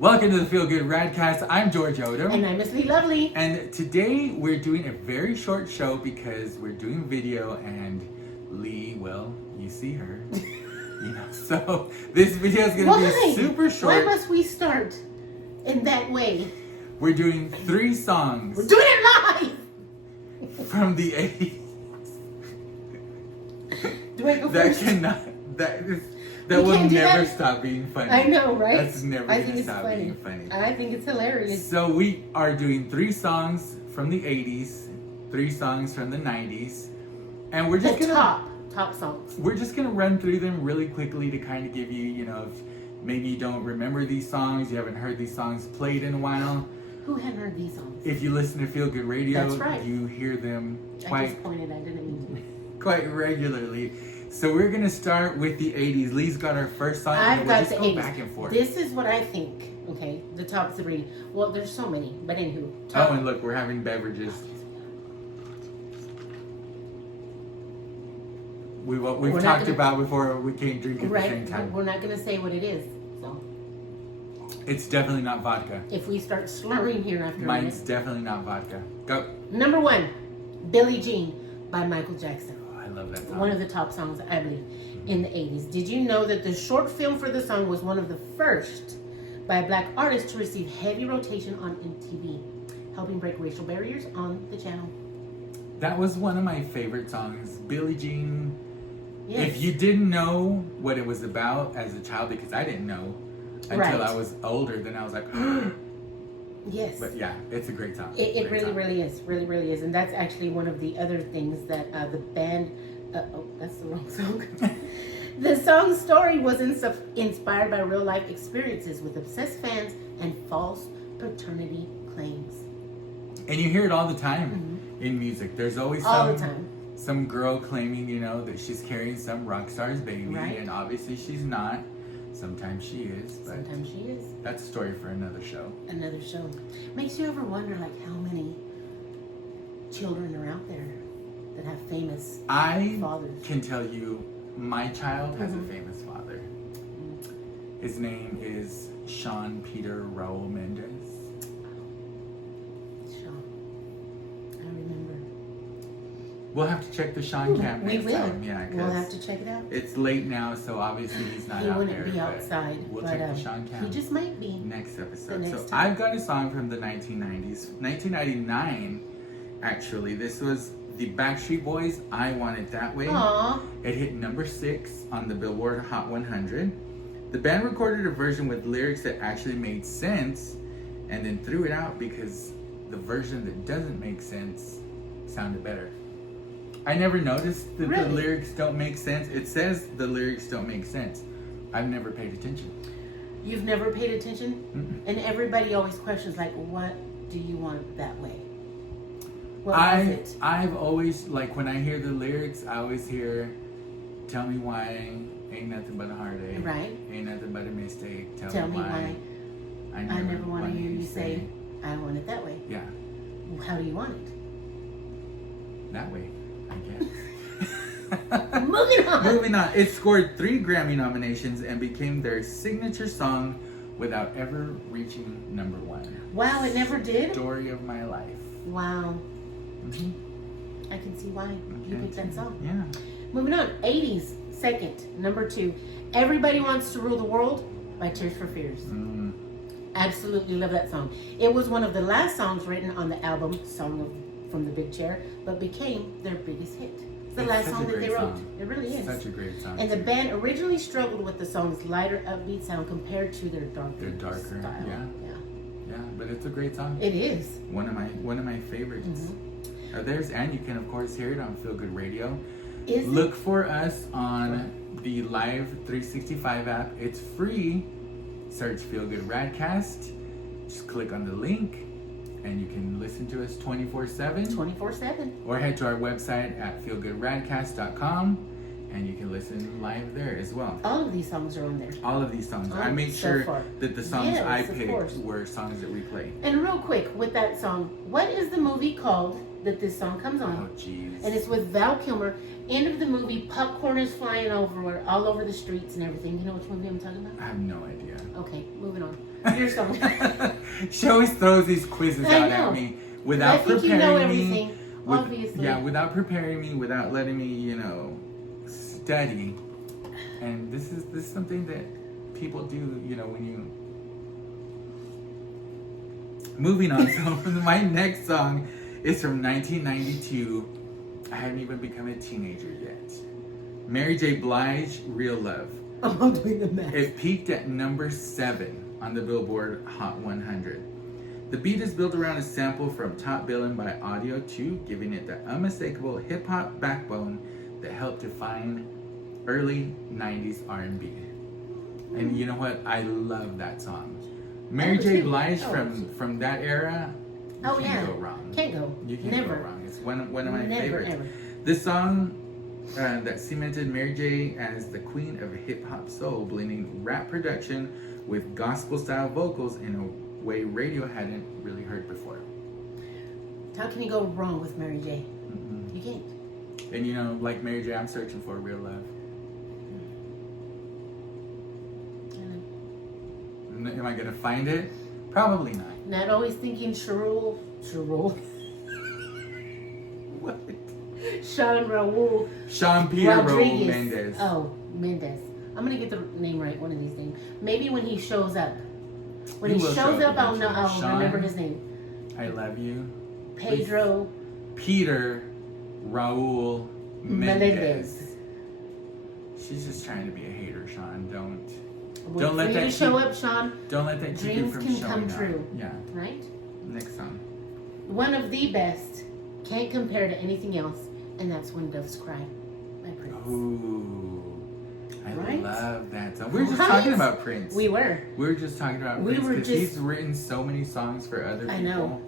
Welcome to the Feel Good RadCast. I'm GeorgeOdem. And I'm Miss Leigh Lovely. And today we're doing a very short show because we're doing video and Leigh, well, you see her. So this video is going to be super short. Why must we start in that way? We're doing 3 songs. We're doing it live! From the 80s. Do I go first? That will never stop being funny. I know, right? That's never going to stop being funny. I think it's hilarious. So we are doing 3 songs from the 80s, 3 songs from the 90s, and we're just top songs. We're just gonna run through them really quickly to kind of give you, if maybe you don't remember these songs, you haven't heard these songs played in a while. Who hadn't heard these songs? If you listen to Feel Good Radio, that's right. You hear them I just pointed, I didn't mean to. Quite regularly. So we're gonna start with the 80s. Leigh's got our first song. I've got the 80s. Back and forth. This is what I think. Okay, the top 3. Well, there's so many, but anywho. Oh, and look, we're having beverages. We've talked about before we can't drink at the same time. We're not gonna say what it is. So. It's definitely not vodka. If we start slurring here after Mine's definitely not vodka. Go. Number 1, Billie Jean by Michael Jackson. I love that song. One of the top songs, I believe, in the 80s. Did you know that the short film for the song was one of the first by a black artist to receive heavy rotation on MTV, helping break racial barriers on the channel? That was one of my favorite songs. Billie Jean. Yes. If you didn't know what it was about as a child, because I didn't know until I was older, then I was like, yes. But yeah, it's a great song. It really is. Really, really is. And that's actually one of the other things that the band... oh, that's the wrong song. The song's story was inspired by real-life experiences with obsessed fans and false paternity claims. And you hear it all the time in music. There's always some girl claiming, that she's carrying some rock star's baby. Right. And obviously she's not. Sometimes she is. But sometimes she is. That's a story for another show. Another show. Makes you ever wonder, how many children are out there that have famous fathers? I can tell you, my child has a famous father. His name is Sean Peter Raul Mendez. Sean. I remember. We'll have to check the Sean cam next time. Yeah, we'll have to check it out. It's late now, so obviously he's not out there. He wouldn't be outside. We'll check the Sean cam. He just might be. Next episode. I've got a song from the 1990s. 1999, actually. This was the Backstreet Boys, I Want It That Way. Aww. It hit number 6 on the Billboard Hot 100. The band recorded a version with lyrics that actually made sense and then threw it out because the version that doesn't make sense sounded better. I never noticed that the lyrics don't make sense. It says the lyrics don't make sense. I've never paid attention. You've never paid attention? Mm-mm. And everybody always questions, what do you want that way? What was it? I've always, when I hear the lyrics, I always hear, tell me why, ain't nothing but a heartache. Right. Ain't nothing but a mistake. Tell me why. I never want to hear you say, I want it that way. Yeah. How do you want it? That way, I guess. Moving on. It scored 3 Grammy nominations and became their signature song without ever reaching number 1. Wow, it never did? Story of my life. Wow. I can see why you picked that song. Yeah. Moving on. 80s, second, number 2. Everybody Wants to Rule the World by Tears for Fears. Absolutely love that song. It was one of the last songs written on the album Song from the Big Chair, but became their biggest hit. It's the last song that they wrote. It really is. Such a great song. And the band originally struggled with the song's lighter, upbeat sound compared to their darker style. Yeah, but it's a great song. It is. One of my favorites. And you can of course hear it on Feel Good Radio. Look for us on the Live 365 app. It's free. Search Feel Good RadCast. Just click on the link and you can listen to us 24/7. 24/7. Or head to our website at feelgoodradcast.com and you can listen live there as well. All of these songs are on there. All of these songs. I made sure that the songs I picked were songs that we play. And real quick, with that song, what is the movie called that this song comes on? Oh, jeez. And it's with Val Kilmer. End of the movie, popcorn is flying all over the streets and everything. You know which movie I'm talking about? I have no idea. Okay, moving on. Your song. She always throws these quizzes out at me without preparing you know me. everything, obviously. Yeah, without preparing me, without letting me, study. And this is something that people do, when you... Moving on, so my next song is from 1992. I hadn't even become a teenager yet. Mary J. Blige, Real Love. I'm not doing the math. It peaked at number 7 on the Billboard Hot 100. The beat is built around a sample from Top Billin' by Audio 2, giving it the unmistakable hip-hop backbone that helped define early 90s R&B. And you know what? I love that song. Mary J. Blige from that era, you can't go wrong. Can't go. You can't Never. go wrong. It's one of my favorites. Ever. This song that cemented Mary J. as the queen of hip-hop soul, blending rap production with gospel-style vocals in a way radio hadn't really heard before. How can you go wrong with Mary J? Mm-hmm. You can't. And like Mary J., I'm searching for real love. Am I gonna find it? Probably not. Not always thinking Sherul. What? Sean Peter Rodriguez. Mendez. Oh, Mendez. I'm gonna get the name right one of these days. Maybe when he shows up. When he shows up, I'll remember his name. I love you. Pedro. Peter Raul Mendez. She's just trying to be a hater, Sean. Don't let that show up, Sean. Don't let that keep you from Dreams can showing come true. up. Yeah. Right? Next song. One of the best. Can't compare to anything else. And that's When Doves Cry by Prince. Ooh. I Right? love that song. We were just talking about Prince. We were. We were just talking about Prince because he's written so many songs for other people. I know.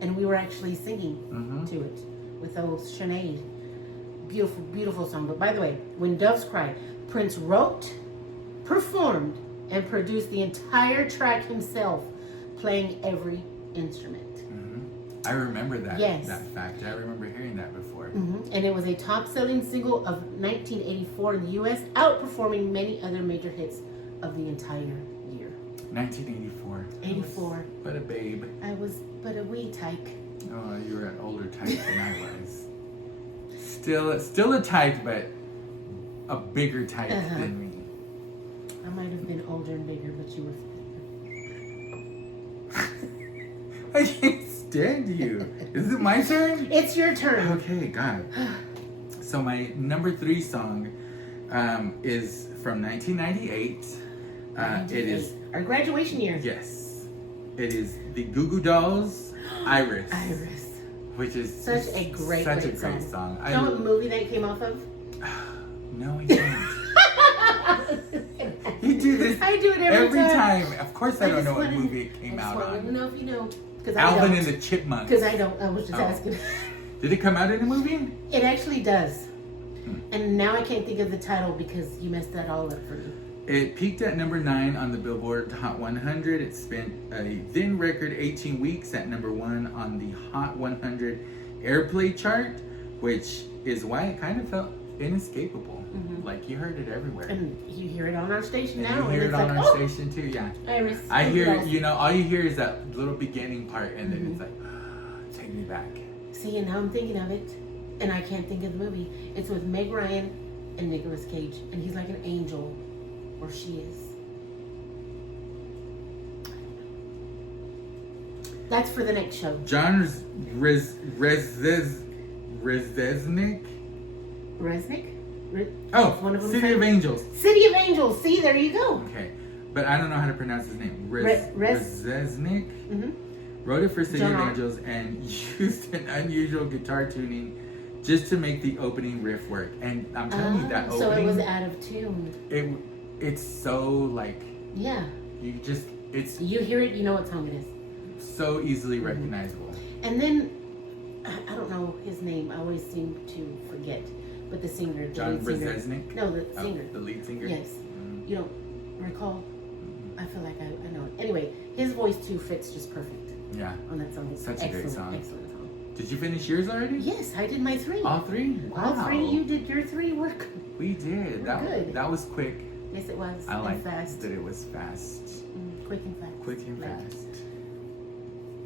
And we were actually singing to it with old Sinead. Beautiful, beautiful song. But by the way, When Doves Cry, Prince wrote, performed, and produced the entire track himself, playing every instrument. I remember that. Yes. That fact. I remember hearing that before. And it was a top-selling single of 1984 in the U.S., outperforming many other major hits of the entire year. 1984. 84. But a babe. I was but a wee tyke. Oh, you were an older type than I was. Still a type, but a bigger type than me. I might have been older and bigger, but you were. I can't stand you. Is it my turn? It's your turn. Okay, God. So my number 3 song is from 1998. It is our graduation year. Yes, it is the Goo Goo Dolls' "Iris." Iris, which is such a great song. You know what movie that came off of? No, I don't. You do this. I do it every time. Of course, I don't know what movie it came out on. I don't know if you know. Alvin and the Chipmunks. Because I don't. I was just asking. Did it come out in a movie? It actually does. And now I can't think of the title because you messed that all up for me. It peaked at number 9 on the Billboard Hot 100. It spent a then record 18 weeks at number 1 on the Hot 100 airplay chart, which is why it kind of felt inescapable. Like you heard it everywhere. And you hear it on our station now. You hear it on our station too, yeah. Iris. I hear, all you hear is that little beginning part, and then it's like, take me back. See, and now I'm thinking of it, and I can't think of the movie. It's with Meg Ryan and Nicolas Cage, and he's like an angel, or she is. That's for the next show. John Resnick. Resnick? One of them. City of Angels. City of Angels. See, there you go. Okay, but I don't know how to pronounce his name. Resnick. Wrote it for City of Angels and used an unusual guitar tuning just to make the opening riff work. And I'm telling you that opening. So it was out of tune. It's so like. Yeah. You hear it, you know what song it is. So easily recognizable. And then I don't know his name. I always seem to forget. But the singer, John Resnick? No, the singer. The lead singer? Yes. You don't recall? I feel like I know it. Anyway, his voice too fits just perfect. Yeah. On that song. Such a great song. Excellent song. Did you finish yours already? Yes, I did my 3. All 3? Wow. All 3, you did your 3 work. We did. Good. That was quick. Yes, it was. I like fast. that it was fast. Quick and fast. Quick and Like- fast.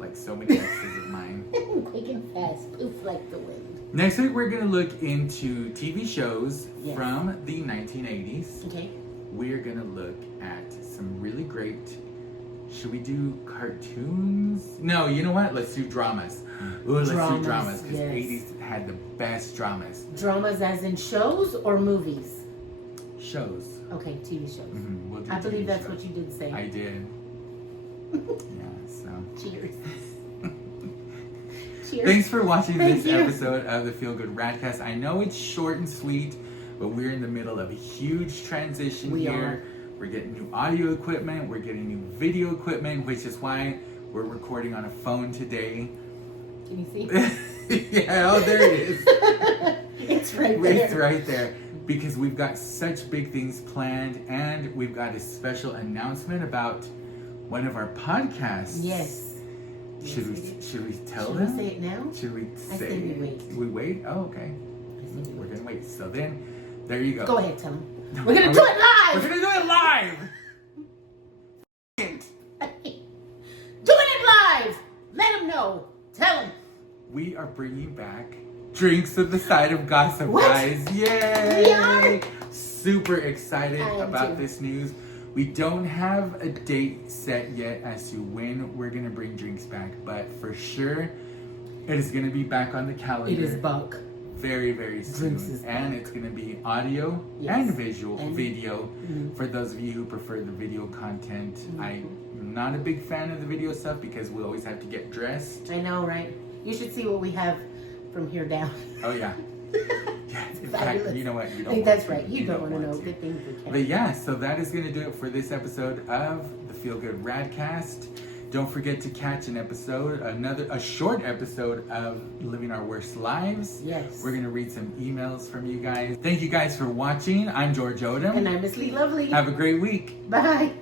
Like so many exes of mine. Quick and fast, poof like the wind. Next week, we're going to look into TV shows Yes. from the 1980s. Okay. We're going to look at some really great. Should we do cartoons? No, you know what? Let's do dramas. Ooh, let's do dramas because yes. 80s had the best dramas. Dramas as in shows or movies? Shows. Okay, TV shows. We'll do I believe TV that's shows. what you did say. I did. Yeah, so. Cheers. Cheers. Thanks for watching Thank this you. episode of the Feel Good RadCast. I know it's short and sweet, but we're in the middle of a huge transition We here. are. We're getting new audio equipment, we're getting new video equipment, which is why we're recording on a phone today. Can you see? Yeah, oh, there it is. It's right there. It's right there. Because we've got such big things planned, and we've got a special announcement about one of our podcasts. Yes. Should we tell Should them? we say it now? Should we I say say we it? wait. We wait? Oh, okay. We're gonna wait. So then, there you go. Go ahead, tell them. No, We're gonna are do we- it live. We're gonna do it live. Doing it live. Let them know. Tell them. We are bringing back drinks with the side of gossip, What? guys. Yay! We are? Super excited I am about too. this news. We don't have a date set yet as to when we're gonna bring drinks back, but for sure, it is gonna be back on the calendar. It is Buck. Very, very soon. Drinks is And it's going to be audio Yes. and visual And- video Mhm. for those of you who prefer the video content. Mhm. I'm not a big fan of the video stuff because we always have to get dressed. I know, right? You should see what we have from here down. Oh, yeah. Yeah, in fact, Fabulous. you know what? You I don't think want that's to. right. You don't want to know. to. Good things we can. But yeah, so that is going to do it for this episode of the Feel Good RadCast. Don't forget to catch a short episode of Living Our Worst Lives. Yes. We're going to read some emails from you guys. Thank you guys for watching. I'm GeorgeOdem. And I'm Miss Leigh Lovely. Have a great week. Bye.